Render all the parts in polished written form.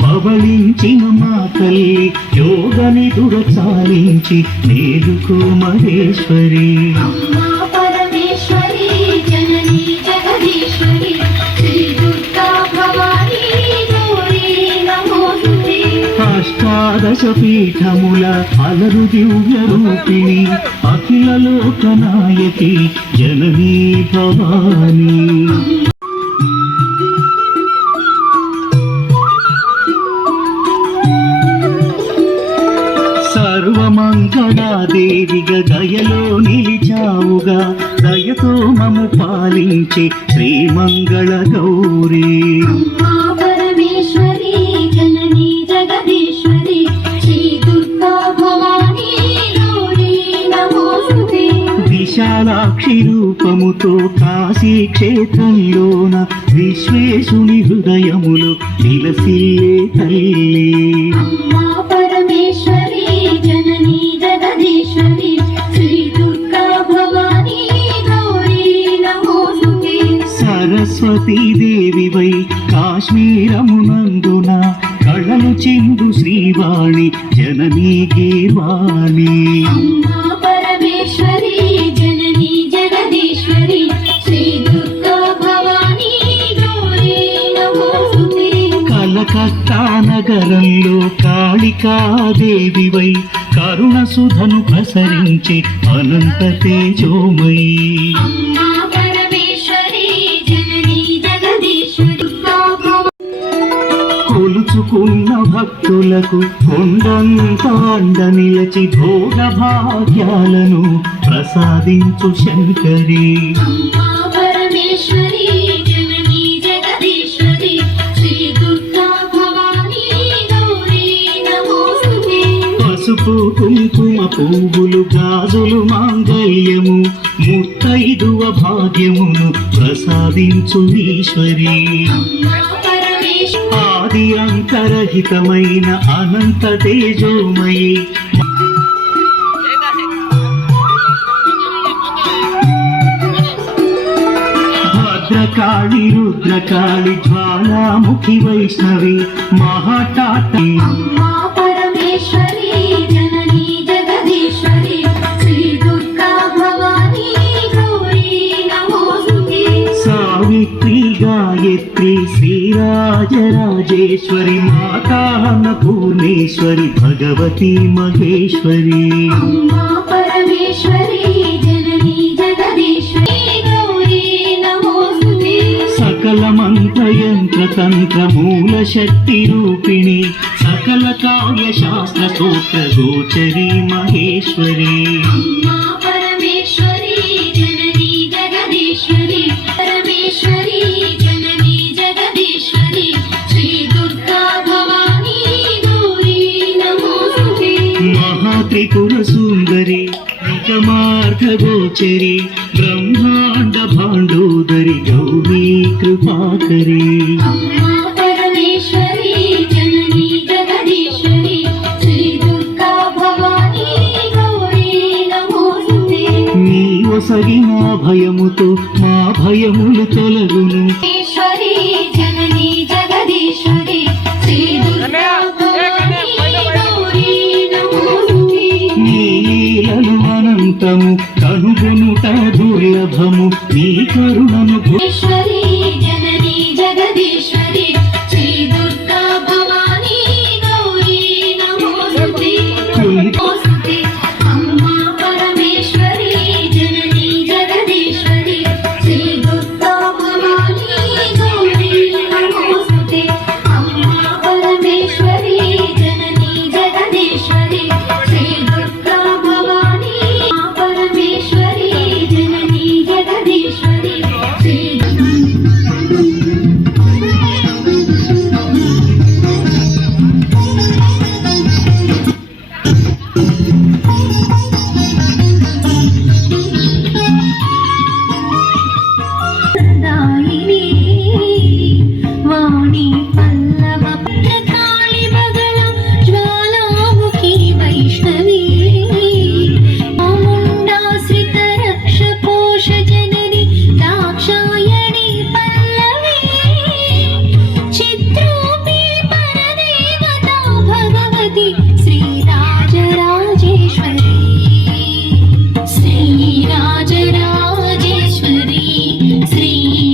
పవళించిన మా తల్లి యోగనిదుర చాలించి మేలుకో మహేశ్వరి అమ్మా పరమేశ్వరి జననీ జగదీశ్వరి శ్రీ దుర్గా భవానీ గౌరీ నమోస్తుతే అష్టాదశ పీఠముల అలరు దివ్య రూపిణి అఖిల లోకనాయకి జననీ భవానీ సర్వమంగళాదేవిగా దయలో నిలిచావుగా దయతో మము పాలించే శ్రీమంగళ గౌరీ అమ్మా పరమేశ్వరి జననీ జగదీశ్వరి శ్రీ దుర్గా భవానీ గౌరీ నమోస్తుతే విశాలాక్షి రూపముతో కాశీ క్షేత్రంలోన విశ్వేశుని హృదయములు విలసిల్లే తల్లి అమ్మా పరమేశ్వరి జననీ జగదీశ్వరి శ్రీ దుర్గా భవానీ గౌరీ నమోస్తుతే సరస్వతీ దేవివై కాశ్మీరమునందున కళలు చిందు శ్రీవాణి జననీ గీర్వాణి అమ్మా పరమేశ్వరి జననీ జగదీశ్వరి శ్రీ దుర్గా భవానీ గౌరీ నమోస్తుతే కలకత్తా నగరంలో కాళికాదేవివై కరుణ సుధను ప్రసరించే అనంత తేజోమయీ అమ్మా పరమేశ్వరి జననీ జగదీశ్వరి కొలుచుకున్న భక్తులకు కొండంత అండ నిలచి భోగ భాగ్యాలను ప్రసాదించు శంకరి అమ్మా పరమేశ్వరి జననీ జగదీశ్వరి శ్రీ దుర్గా భవానీ గౌరీ నమోస్తుతే పసుపు కుంకుమ పువ్వులు గాజులు మాంగళ్యము ముత్తైదువ భాగ్యమును ప్రసాదించు ఈశ్వరి అమ్మా పరమేశ్వరి ఆది అంతరహితమైన అనంత తేజోమయి భద్రకాళి రుద్రకాళి జ్వాలాముఖి వైష్ణవి మహాటాటి అమ్మా పరమేశ్వరి జననీ జగదీశ్వరి శ్రీ దుర్గా భవానీ గౌరీ నమోస్తుతే సావిత్రి గాయత్రి శ్రీరాజరాజేశ్వరి మాతాహన పూర్ణేశ్వరి భగవతి మహేశ్వరి అమ్మా పరమేశ్వరి జననీ జగదీశ్వరి గౌరీ నమోస్తుతే సకల మంత్ర యంత్ర తంత్ర మూల శక్తి రూపిణి సకల కావ్య శాస్త్ర స్తోత్ర గోచరి మహేశ్వరి అమ్మా పరమేశ్వరి జననీ జగదీశ్వరి పరమేశ్వరి జననీ జగదీశ్వరి శ్రీ దుర్గా భవానీ గౌరీ నమోస్తుతే మహాత్రిపుర సుందరి నిగమార్థ గోచరి బ్రహ్మాండ భాండోదరి గౌరీ కృపాకరి అమ్మా పరమేశ్వరి జననీ జగదీశ్వరి శ్రీ దుర్గా భవానీ గౌరీ నమోస్తుతే నీ ఒసగిన భయముతో మా భయములు తొలగును ఈశ్వరి జననీ జగదీశ్వరి శ్రీ దుర్గా భవానీ గౌరీ నమోస్తుతే నీ లీలలు అనంతము కనుగొనుట దుర్లభము నీ కరుణను ఈశ్వరి జననీ జగదీశ్వరి శ్రీ దుర్గా భవానీ గౌరీ నమోస్తుతే నమోస్తుతే అమ్మా పరమేశ్వరి జననీ జగదీశ్వరి శ్రీ దుర్గా భవానీ గౌరీ నమోస్తుతే అమ్మా పరమేశ్వరి జననీ జగదీశ్వరి శ్రీ దుర్గా భవానీ పరమేశ్వరి జననీ జగదీశ్వరి శ్రీ దాయిని వాణి పల్లవ కాళి బగల జ్వాలాముఖి వైష్ణవి చాముండాశ్రిత రక్ష పోష జనని దాక్షాయణి పల్లవి చిత్రూపి పరదేవత భగవతి శ్రీరాజరాజేశ్వరి శ్రీరాజరాజేశ్వరి శ్రీరాజరాజేశ్వరి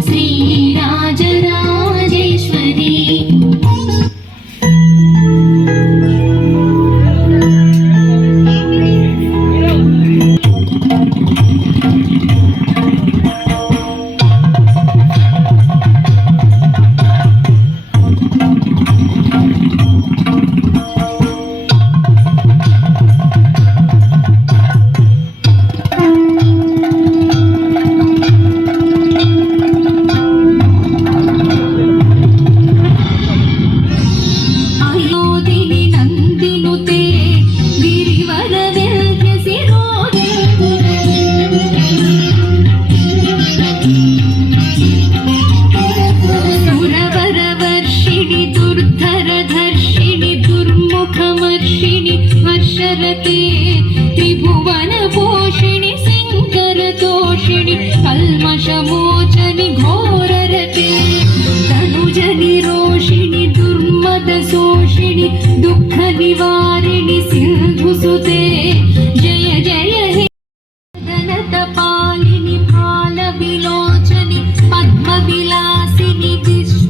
శ్రీరాజరాజేశ్వరి అయోధిని నందినుతే గిరివర వెల్య శిరోదే సురవర వర్షిణి దుర్ధర ధర్షిణి దుర్ముఖమర్షిణి వర్షరతే త్రిభువన పోషిణి శంకర దోషిణి కల్మషమోచని ఘోరరతే తనుజని రోషిణి దుర్మద శోషిణి దుఃఖ నివారిణి సింధుసుతే జయ జయ హే ధనత పాలిని భాల విలోచని పద్మ విలాసిని విశ్వ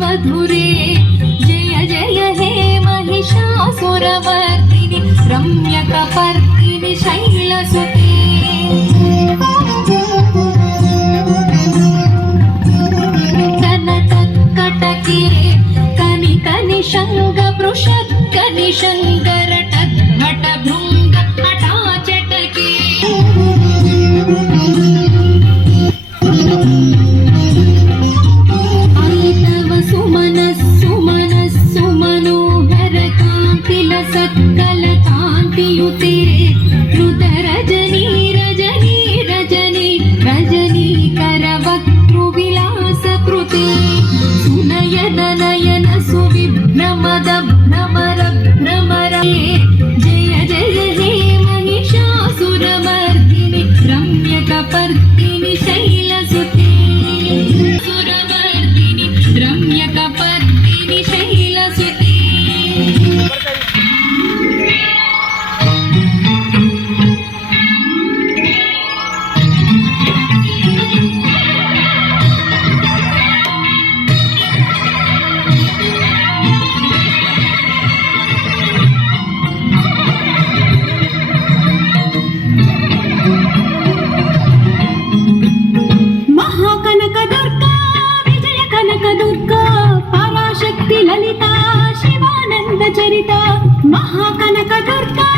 शक्कनि शङ्कर तद्भट भृङ्ग हठाचटके तव सुमनोहर कान्तिल सत्कल कान्तियुते कृत रजनी करवक्तृविलास कृते सुनयन नयन सुविभ्रमद भ्रमर जय जय हे महिषासुरमर्दिनि रम्यकपर्दिनि शैलसुते सुरमर्दिनि रम्यकपर्दिनि शैलसुते ललिता शिवानंद चरिता महाकनक दुर्गा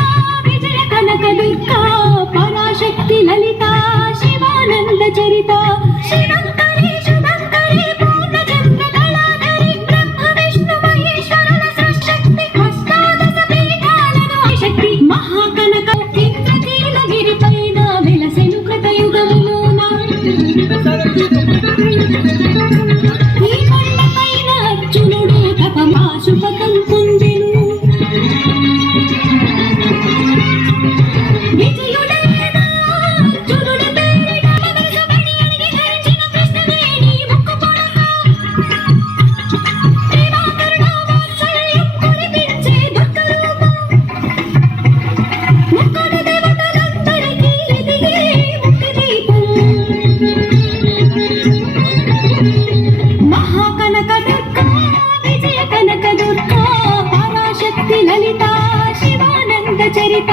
विजय कनक दुर्गा पराशक्ति ललिता शिवानंद चरिता शिवंकरी शुभंकरी पूर्णचंद्र कलाधरी ब्रह्म विष्णु महेश्वर शक्ति हस्तादश पीठाలను శక్తి महाकनक ఇంద్రకీలగిరి పైన వెలసెను కృతయుగములోన శుభకం పొందెను విజయుడైన అర్జునుడి పేరిట వరసబడి అడిగి ధరించిన కృష్ణవేణి ముక్కు పొడక ప్రేమ కరుణ వాత్సల్యం కురిపించే దుర్గరూపం ముక్కోటి దేవతలందరికీ ఇదియే ముక్తి దీపం మహాకనక దుర్గా కనక దుర్గా పరాశక్తి లలిత శివానంద చరిత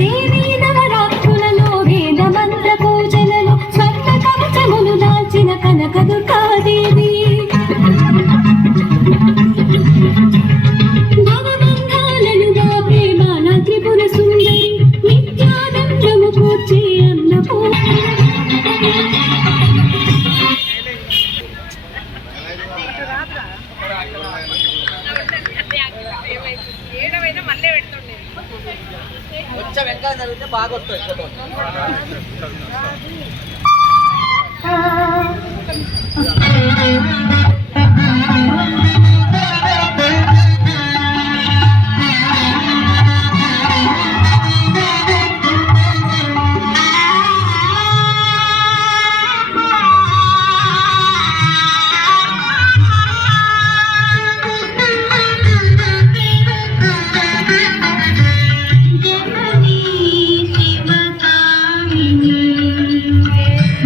దేవీ నవరాత్రులలో వేద మంత్ర పూజలలో స్వర్ణ కవచములు దాల్చిన కనక దుర్గాదేవి భవబంధాలనుగా ప్రేమాల త్రిపుర సుందరి నిత్యానందము కూర్చే అన్నపూర్ణ వచ్చే వెంకాయ జరిగితే బాగా వస్తాయి ఫోటో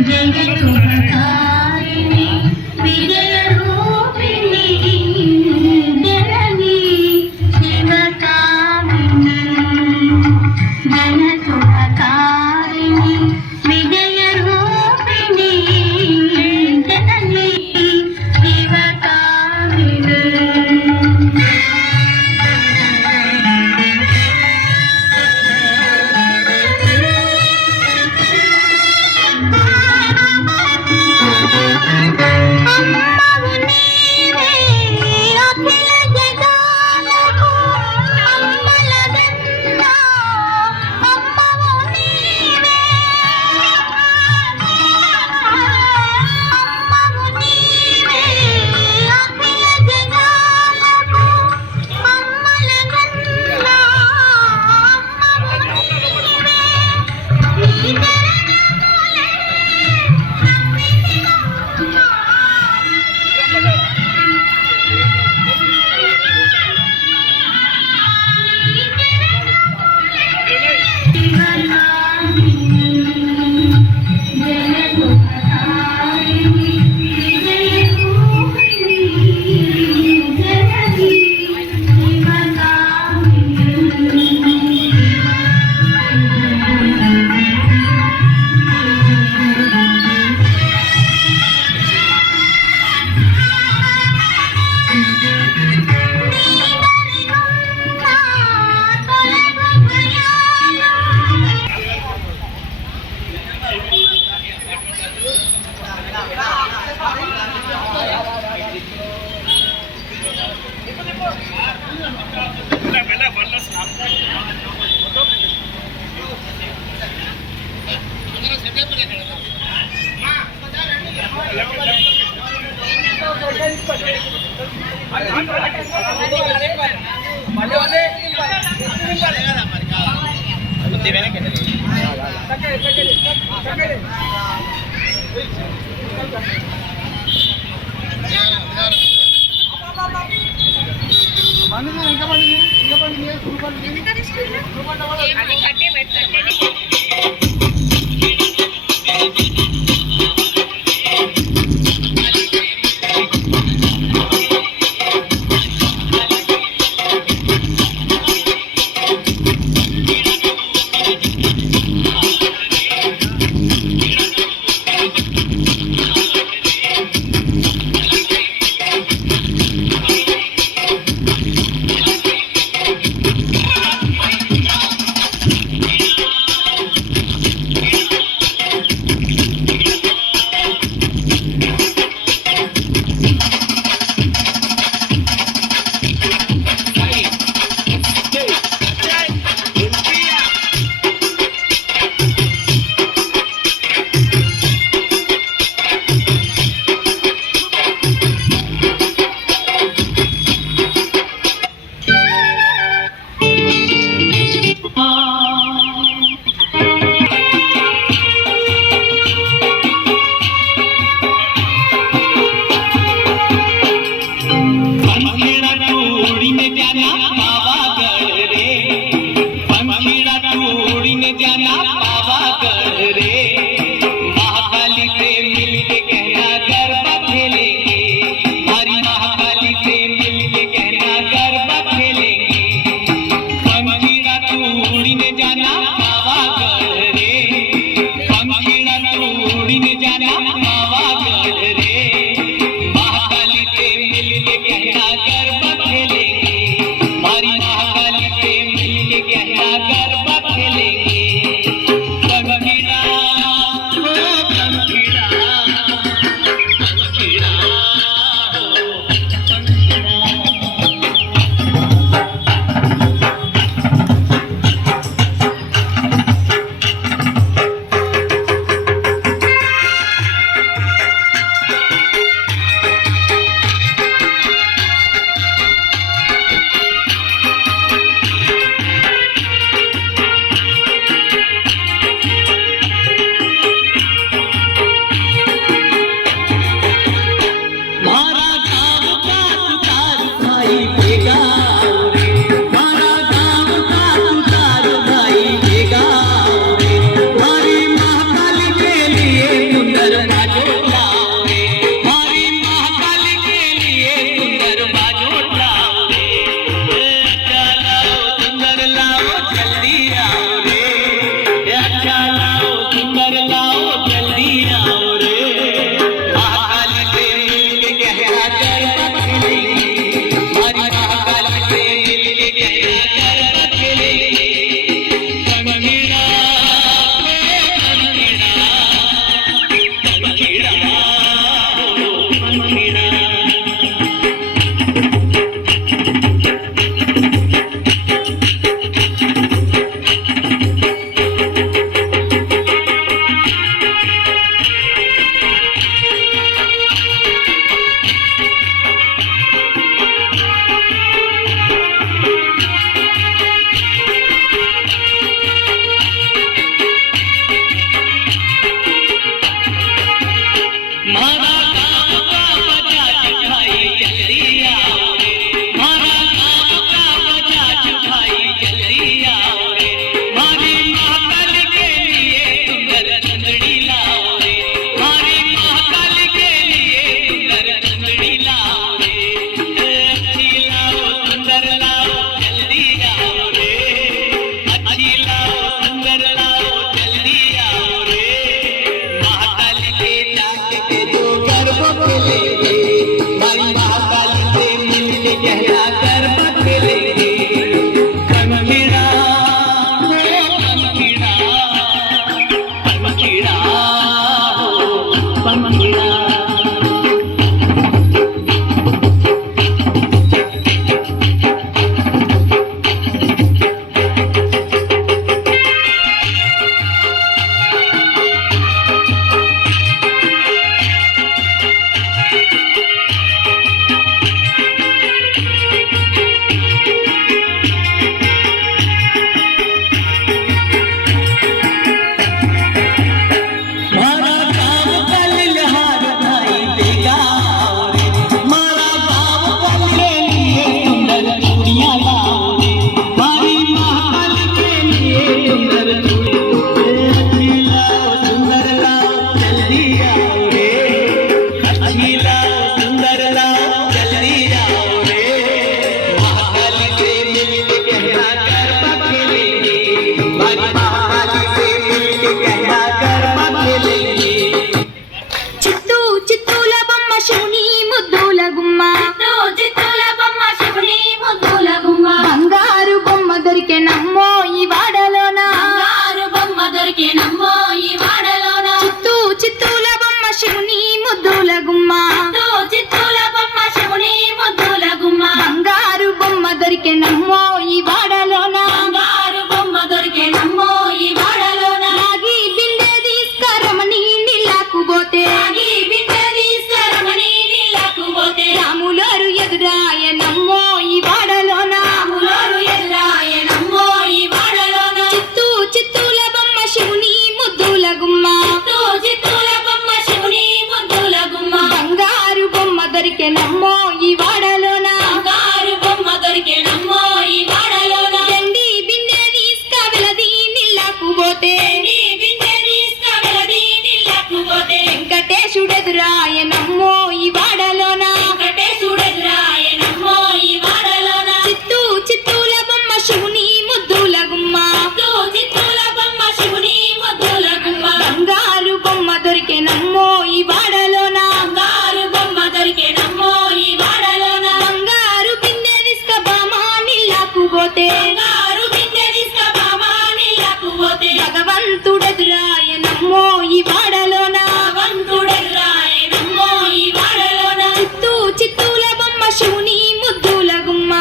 జయ శుభకారిణి విజయ దొరికెనమ్మో ఈ వాడలోన బంగారు బొమ్మ దొరికెనమ్మో ఈ వాడలోన నాగి బిందె తీసుకరమని నీళ్ళకు పోతే నాగి బిడ్డ తీసుకురమని నీళ్ళకు పోతే రాములోరు ఎదురాయనమ్మో ఈ వాడలోన రాములోరు ఎదురాయనమ్మో ఈ వాడలోన చిత్తూల బొమ్మ శివుని ముద్దుల గుమ్మ చిత్తూల బొమ్మ శివుని ముద్దుల గుమ్మ బంగారు బొమ్మ దొరికెనమ్మో ఈ వాడలోన బంగారు బొమ్మ దొరికెనమ్మో ఈ వాడలోన దండి బిందె తీసుకవెలది నీళ్ళకు పోతే నీ బిడ్డ తీసుకువెలది నీళ్ళకు పోతే వెంకటేశుడెదురాయనమ్మో ఈ వాడలోన వెంకటేశుడెదురాయనమ్మో ఈ వాడలోన చిత్తూల బొమ్మ శివుని ముద్దుల గుమ్మ చిత్తూల బొమ్మ శివుని ముద్దుల గుమ్మ బంగారు బొమ్మ దొరికెనమ్మో ఈ వాడలోన బంగారు బొమ్మ దొరికెనమ్మో ఈ వాడలోన బంగారు బిందె తీసుకబామా నీళ్ళకు పోతే బంగారు బిడ్డ తీసుకుబామా నీళ్ళకు పోతే భగవంతుడెదురాయనమ్మో ఈ వాడలోన భగవంతుడెదురాయనమ్మో ఈ వాడలోన చిత్తూల బొమ్మ శివుని ముద్దుల గుమ్మ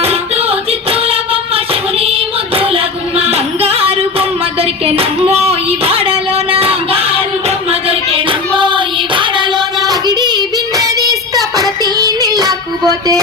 చిత్తూల బొమ్మ శివుని ముద్దుల గుమ్మ బంగారు బొమ్మ దొరికెనమ్మో ఈ వాడలోన బంగారు బొమ్మ దొరికెనమ్మో ఈ వాడలోన పగిడి బిందె తీసుక పడతి నీళ్ళకు పోతే